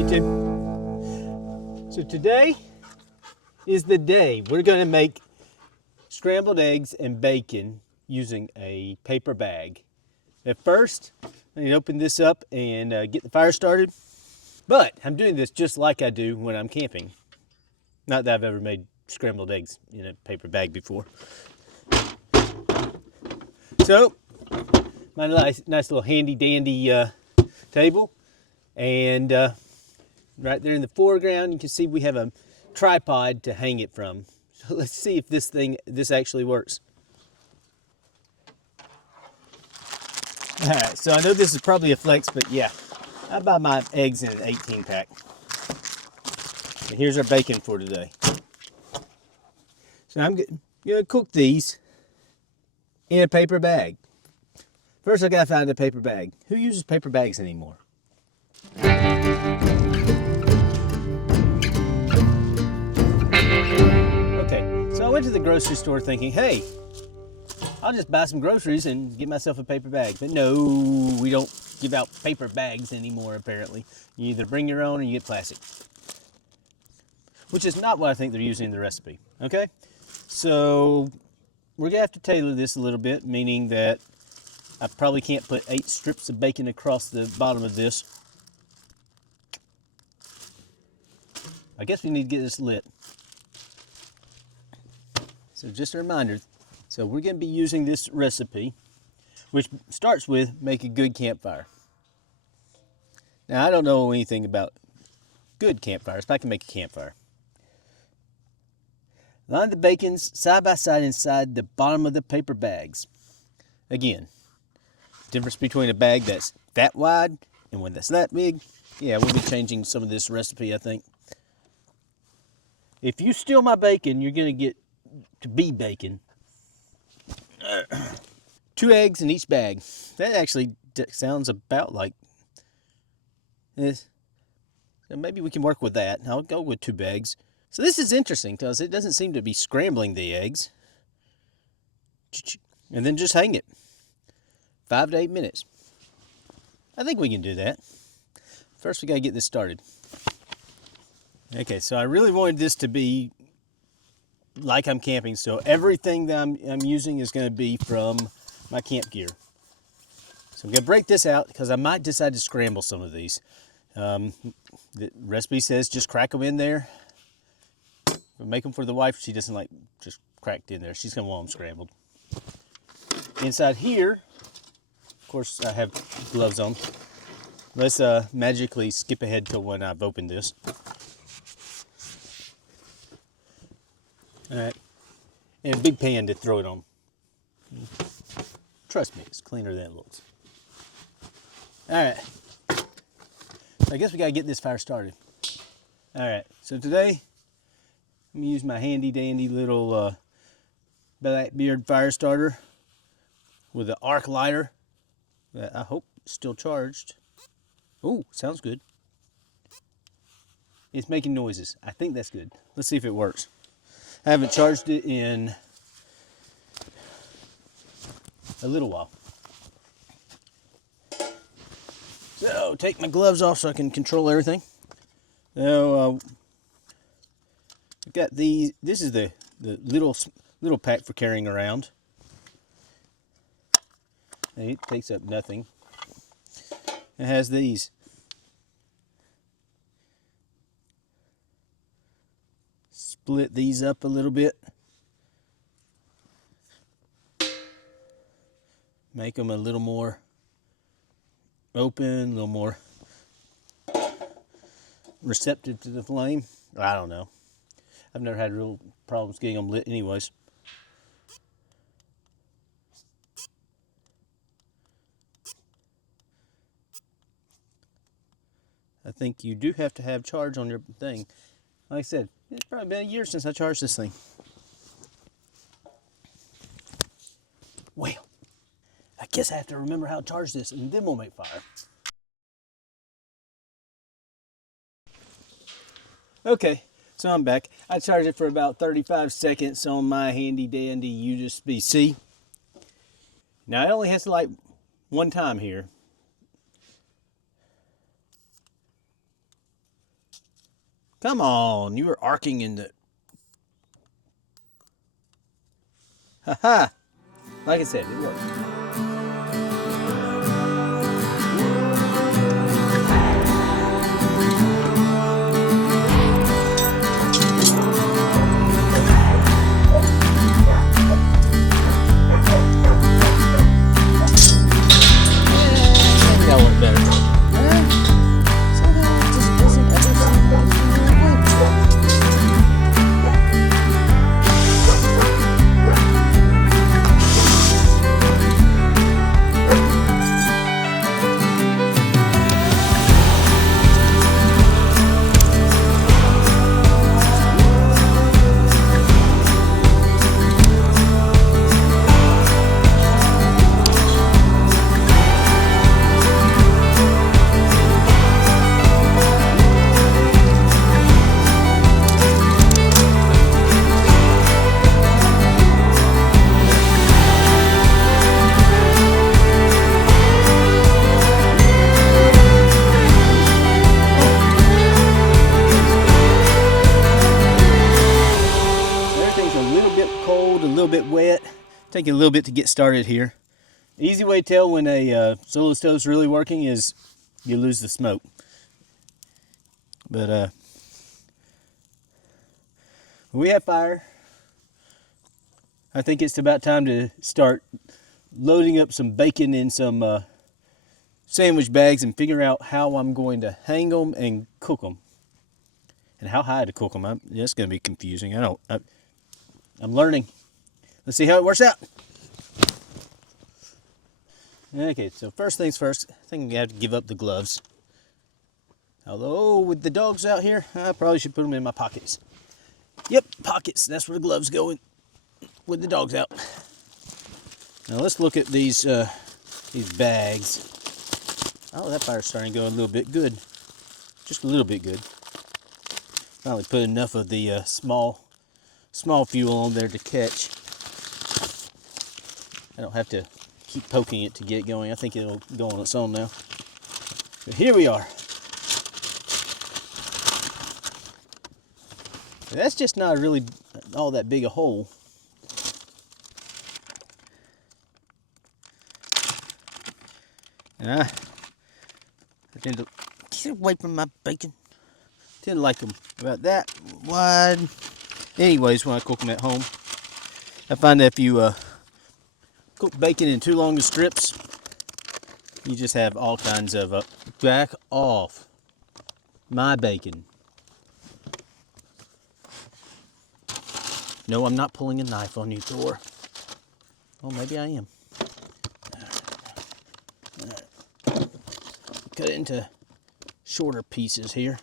YouTube. So today is the day we're going to make scrambled eggs and bacon using a paper bag. At first, I need to open this up and get the fire started. But I'm doing this just like I do when I'm camping. Not that I've ever made scrambled eggs in a paper bag before. So, my nice little handy dandy table, and right there in the foreground you can see we have a tripod to hang it from. So let's see if this actually works. Alright, so I know this is probably a flex, but yeah, I buy my eggs in an 18 pack. And here's our bacon for today. So I'm gonna cook these in a paper bag. First I gotta find a paper bag. Who uses paper bags anymore? Okay, so I went to the grocery store thinking, hey, I'll just buy some groceries and get myself a paper bag. But no, we don't give out paper bags anymore apparently. You either bring your own or you get plastic. Which is not what I think they're using in the recipe, okay? So we're gonna have to tailor this a little bit, meaning that I probably can't put 8 strips of bacon across the bottom of this. I guess we need to get this lit. So just a reminder, so we're gonna be using this recipe, which starts with make a good campfire. Now I don't know anything about good campfires, but I can make a campfire. Line the bacons side by side inside the bottom of the paper bags. Again, difference between a bag that's that wide and one that's that big. Yeah, we'll be changing some of this recipe, I think. If you steal my bacon, you're gonna get to be bacon. 2 eggs in each bag. That actually sounds about like this. So maybe we can work with that. I'll go with 2 bags. So this is interesting because it doesn't seem to be scrambling the eggs. And then just hang it. 5 to 8 minutes. I think we can do that. First we gotta get this started. Okay, so I really wanted this to be like I'm camping, so everything that I'm using is gonna be from my camp gear. So I'm gonna break this out because I might decide to scramble some of these. The recipe says just crack them in there. Make them for the wife. She doesn't like just cracked in there. She's gonna want them scrambled. Inside here, of course, I have gloves on. Let's magically skip ahead to when I've opened this. All right, and a big pan to throw it on. Trust me, it's cleaner than it looks. All right, so I guess we gotta get this fire started. All right, so today I'm gonna use my handy dandy little Blackbeard fire starter with an arc lighter that I hope is still charged. Oh, sounds good. It's making noises. I think that's good. Let's see if it works. I haven't charged it in a little while. So take my gloves off so I can control everything. So I've got these. This is the little pack for carrying around. And it takes up nothing. It has these. Split these up a little bit. Make them a little more open, a little more receptive to the flame. I don't know. I've never had real problems getting them lit anyways. I think you do have to have charge on your thing. Like I said, it's probably been a year since I charged this thing. Well, I guess I have to remember how to charge this and then we'll make fire. Okay, so I'm back. I charged it for about 35 seconds on my handy dandy USB-C. Now it only has to light one time here. Come on, you were arcing in the... Haha! Like I said, it worked. That worked better. Somehow it just doesn't ever seem like bit wet. Take a little bit to get started here. The easy way to tell when a solo stove's really working is you lose the smoke. But we have fire. I think it's about time to start loading up some bacon in some sandwich bags and figure out how I'm going to hang them and cook them. And how high to cook them. That's going to be confusing. I'm learning. Let's see how it works out. Okay, so first things first, I think I have to give up the gloves. Although with the dogs out here, I probably should put them in my pockets. Yep, pockets. That's where the gloves go with the dogs out. Now let's look at these bags. Oh, that fire's starting to go a little bit good. Just a little bit good. Finally put enough of the small fuel on there to catch. I don't have to keep poking it to get going. I think it'll go on its own now. But here we are. That's just not really all that big a hole. And I tend to get away from my bacon. I tend to like them about that wide. Anyways, when I cook them at home, I find that if you cook bacon in too long of strips, you just have all kinds of back off my bacon. No, I'm not pulling a knife on you, Thor. Oh, maybe I am. Cut it into shorter pieces here.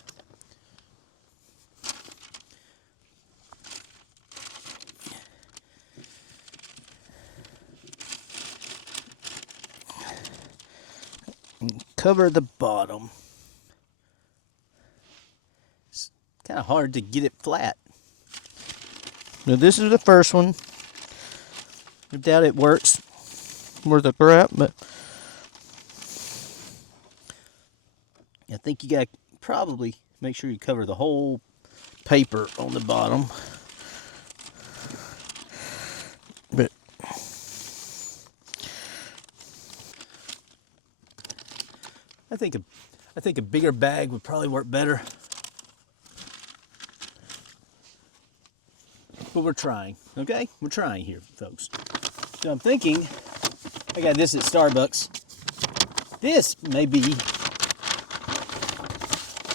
And cover the bottom. It's kind of hard to get it flat. Now this is the first one. I doubt it works worth a crap, but I think you gotta probably make sure you cover the whole paper on the bottom. But I think a bigger bag would probably work better. But we're trying, okay? We're trying here, folks. So I'm thinking, I got this at Starbucks. This may be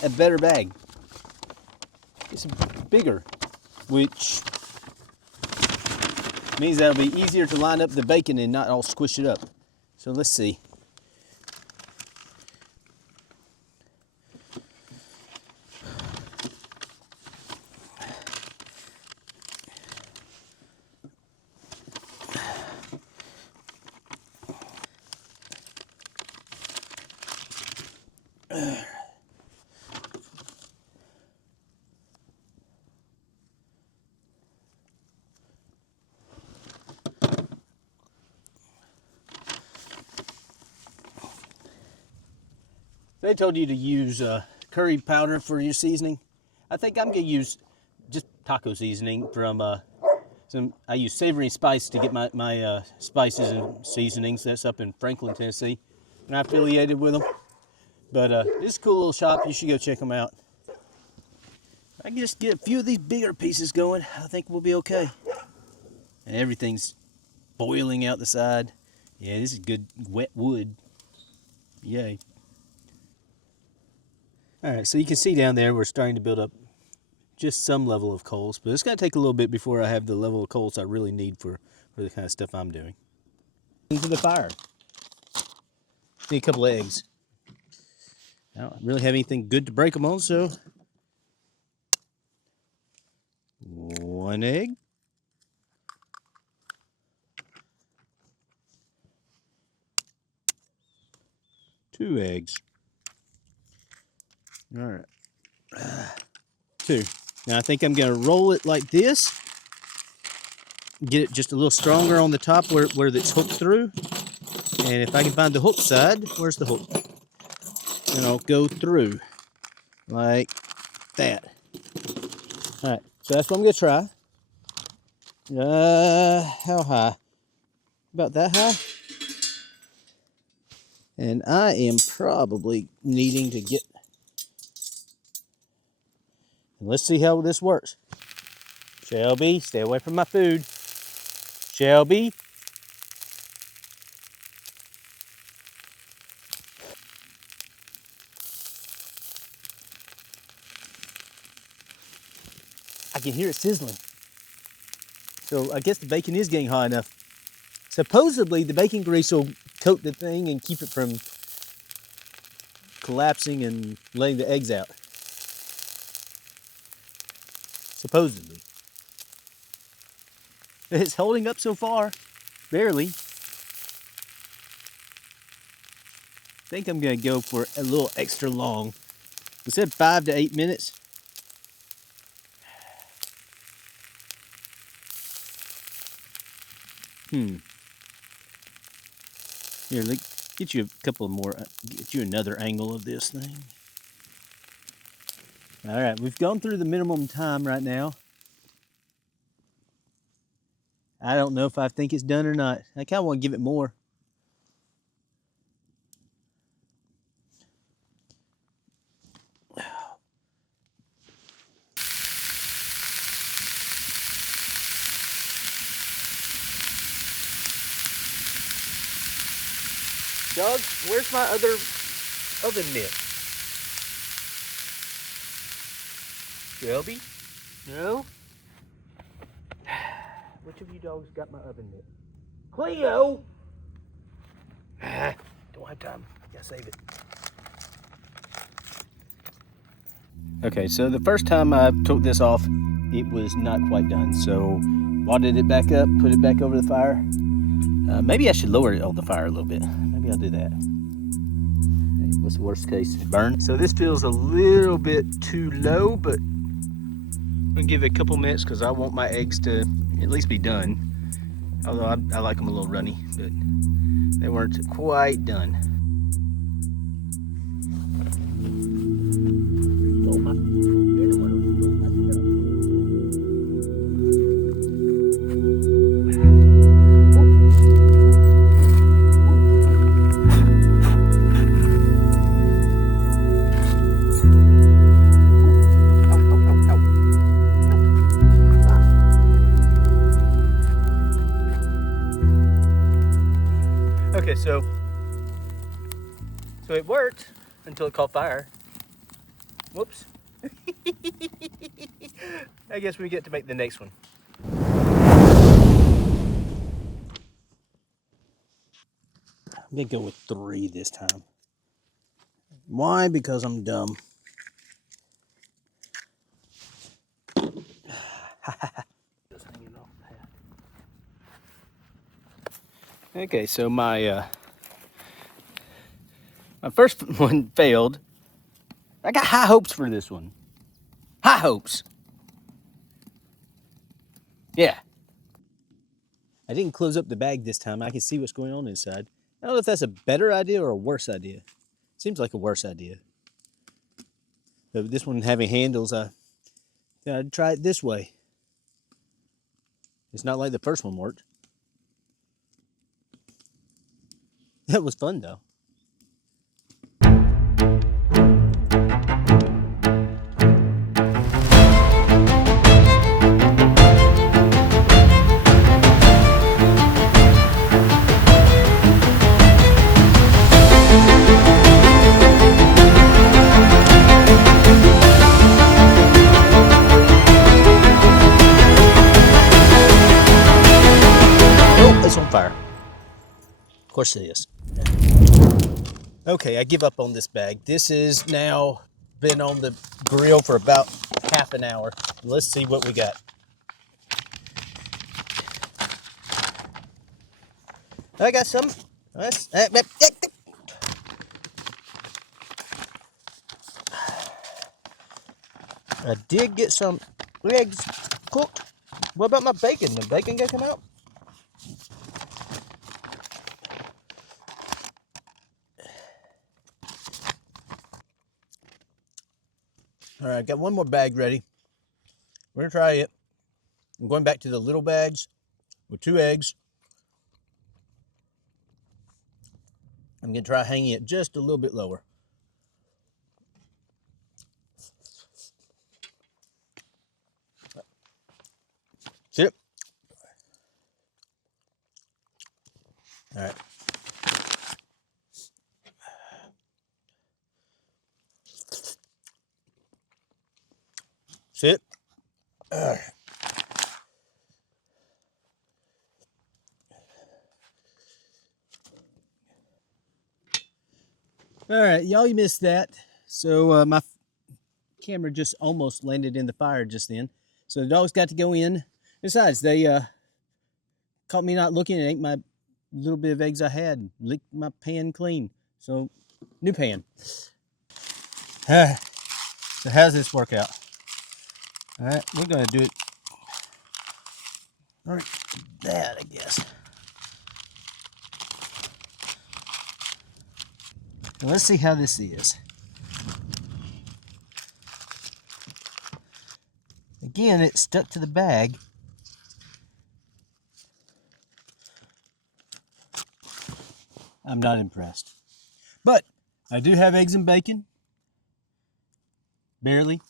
a better bag. It's bigger, which means that it'll be easier to line up the bacon and not all squish it up. So let's see. They told you to use curry powder for your seasoning. I think I'm gonna use just taco seasoning from I use Savory and Spice to get my spices and seasonings. That's up in Franklin, Tennessee. I'm not affiliated with them, but this is a cool little shop. You should go check them out. I can just get a few of these bigger pieces going. I think we'll be okay. And everything's boiling out the side. Yeah, this is good wet wood. Yay. All right, so you can see down there we're starting to build up just some level of coals, but it's going to take a little bit before I have the level of coals I really need for the kind of stuff I'm doing. Into the fire. Need a couple of eggs. I don't really have anything good to break them on, so 1 egg. 2 eggs. All right. 2. Now I think I'm going to roll it like this. Get it just a little stronger on the top where it's hooked through. And if I can find the hook side, where's the hook? And I'll go through like that. All right, so that's what I'm going to try. How high? About that high? And I am probably needing to get... Let's see how this works. Shelby, stay away from my food. Shelby. I can hear it sizzling. So I guess the bacon is getting hot enough. Supposedly the bacon grease will coat the thing and keep it from collapsing and letting the eggs out. Supposedly. It's holding up so far. Barely. I think I'm going to go for a little extra long. We said 5 to 8 minutes. Here, get you a couple more, get you another angle of this thing. All right, we've gone through the minimum time right now. I don't know if I think it's done or not. I kind of want to give it more. Doug, where's my other oven mitt? Shelby? No? Which of you dogs got my oven mitt? Cleo! Don't have time. Gotta save it. Okay, so the first time I took this off, it was not quite done. So wadded it back up, put it back over the fire. Maybe I should lower it on the fire a little bit. Maybe I'll do that. Hey, what's the worst case? Burn. So this feels a little bit too low, but I'm gonna give it a couple minutes because I want my eggs to at least be done. Although I like them a little runny, but they weren't quite done. Okay, so it worked until it caught fire. Whoops. I guess we get to make the next one. I'm gonna go with 3 this time. Why? Because I'm dumb. Okay, so my first one failed. I got high hopes for this one. High hopes. Yeah. I didn't close up the bag this time. I can see what's going on inside. I don't know if that's a better idea or a worse idea. Seems like a worse idea. But this one having handles, I'd try it this way. It's not like the first one worked. That was fun though. It's on fire. Of course it is. Okay, I give up on this bag. This has now been on the grill for about half an hour. Let's see what we got. I got some. I did get some eggs cooked. What about my bacon? The bacon gonna come out? All right, got one more bag ready. We're gonna try it. I'm going back to the little bags with 2 eggs. I'm gonna try hanging it just a little bit lower. See it? All right. See it? All right, y'all, you missed that. So my camera just almost landed in the fire just then. So the dogs got to go in. Besides, they caught me not looking and ate my little bit of eggs I had, licked my pan clean. So, new pan. So how's this work out? All right, we're gonna do it like that, I guess. And let's see how this is. Again, it stuck to the bag. I'm not impressed. But I do have eggs and bacon. Barely.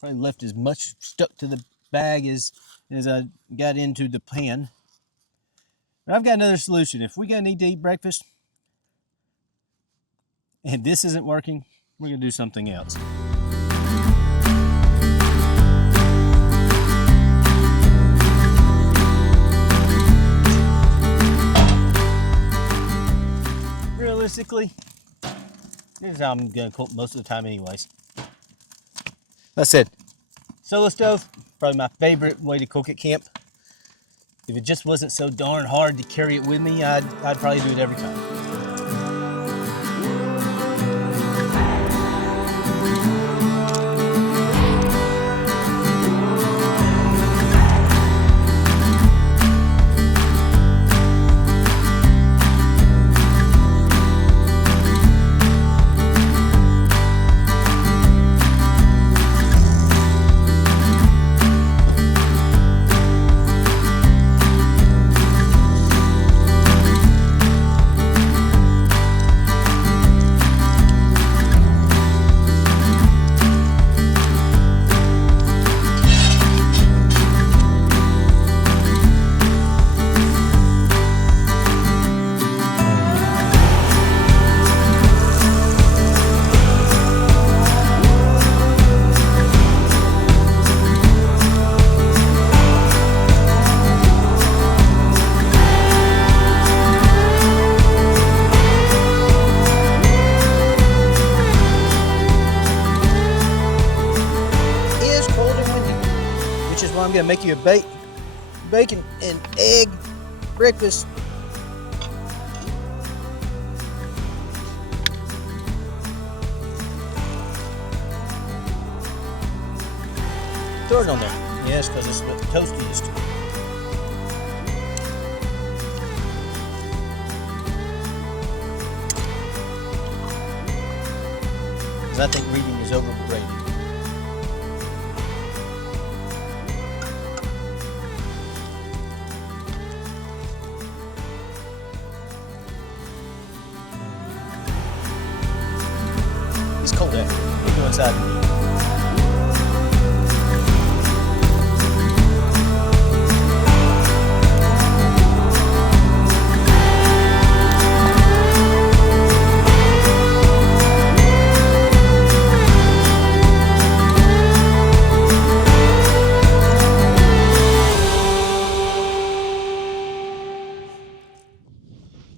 Probably left as much stuck to the bag as I got into the pan. But I've got another solution. If we're gonna need to eat breakfast and this isn't working, we're gonna do something else. Realistically, this is how I'm gonna cook most of the time anyways. Like I said, solo stove, probably my favorite way to cook at camp. If it just wasn't so darn hard to carry it with me, I'd probably do it every time. I'm gonna make you a bacon and egg breakfast. Throw it on there. Yes, because it's what the toast used. because I think reading is overrated. It's cold out. We'll go inside and read.